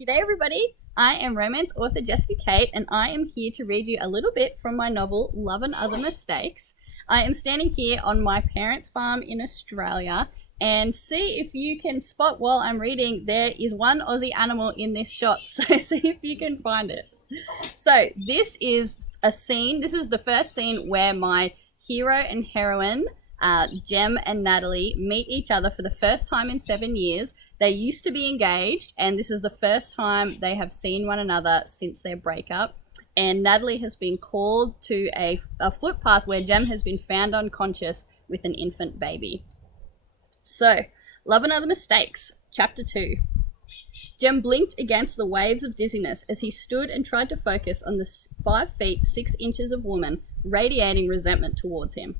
G'day everybody, I am romance author Jessica Kate and I am here to read you a little bit from my novel Love and Other Mistakes. I am standing here on my parents' farm in Australia and see if you can spot while I'm reading there is one Aussie animal in this shot, so see if you can find it. So this is a scene, this is the first scene where my hero and heroine Jem and Natalie meet each other for the first time in 7 years. They used to be engaged, and this is the first time they have seen one another since their breakup. And Natalie has been called to a footpath where Jem has been found unconscious with an infant baby. So, Love and Other Mistakes, Chapter 2. Jem blinked against the waves of dizziness as he stood and tried to focus on the 5 feet 6 inches of woman radiating resentment towards him.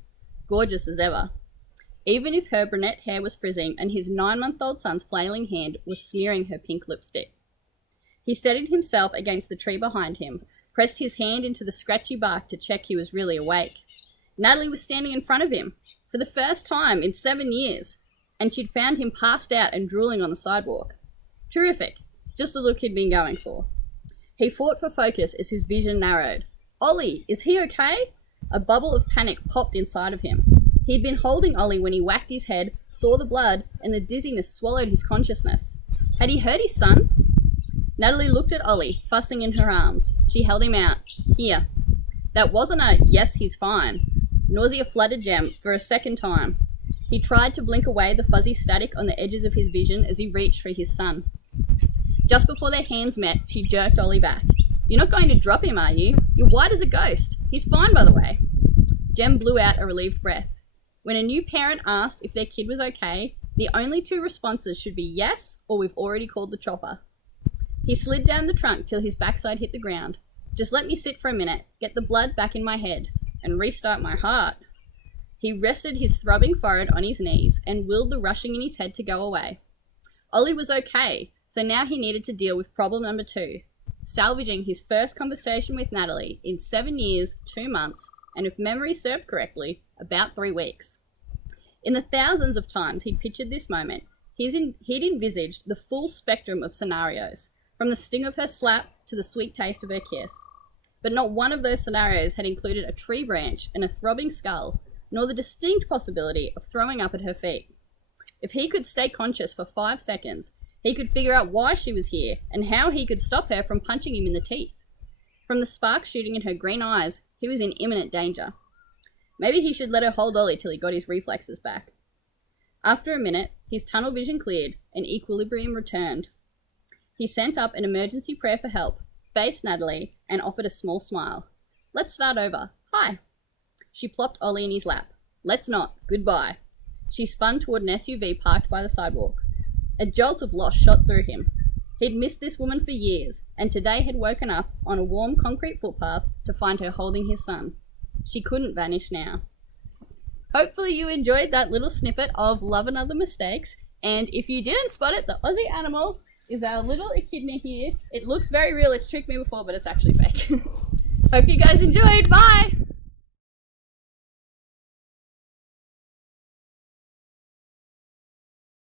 Gorgeous as ever. Even if her brunette hair was frizzing and his 9-month-old son's flailing hand was smearing her pink lipstick. He steadied himself against the tree behind him, pressed his hand into the scratchy bark to check he was really awake. Natalie was standing in front of him, for the first time in 7 years, and she'd found him passed out and drooling on the sidewalk. Terrific, just the look he'd been going for. He fought for focus as his vision narrowed. Ollie, is he okay? A bubble of panic popped inside of him. He'd been holding Ollie when he whacked his head, saw the blood, and the dizziness swallowed his consciousness. Had he hurt his son? Natalie looked at Ollie, fussing in her arms. She held him out. Here. That wasn't a, yes, he's fine. Nausea flooded Jem for a second time. He tried to blink away the fuzzy static on the edges of his vision as he reached for his son. Just before their hands met, she jerked Ollie back. You're not going to drop him, are you? You're white as a ghost. He's fine, by the way. Jem blew out a relieved breath. When a new parent asked if their kid was okay, the only 2 responses should be yes or we've already called the chopper. He slid down the trunk till his backside hit the ground. Just let me sit for a minute, get the blood back in my head, and restart my heart. He rested his throbbing forehead on his knees and willed the rushing in his head to go away. Ollie was okay, so now he needed to deal with problem number 2. Salvaging his first conversation with Natalie in 7 years, 2 months, and if memory served correctly, about 3 weeks. In the thousands of times he'd pictured this moment, he'd envisaged the full spectrum of scenarios, from the sting of her slap to the sweet taste of her kiss. But not one of those scenarios had included a tree branch and a throbbing skull, nor the distinct possibility of throwing up at her feet. If he could stay conscious for 5 seconds, he could figure out why she was here and how he could stop her from punching him in the teeth. From the spark shooting in her green eyes, he was in imminent danger. Maybe he should let her hold Ollie till he got his reflexes back. After a minute, his tunnel vision cleared and equilibrium returned. He sent up an emergency prayer for help, faced Natalie, and offered a small smile. Let's start over. Hi. She plopped Ollie in his lap. Let's not. Goodbye. She spun toward an SUV parked by the sidewalk. A jolt of loss shot through him. He'd missed this woman for years, and today had woken up on a warm concrete footpath to find her holding his son. She couldn't vanish now. Hopefully you enjoyed that little snippet of Love and Other Mistakes, and if you didn't spot it, the Aussie animal is our little echidna here. It looks very real, it's tricked me before, but it's actually fake. Hope you guys enjoyed, bye!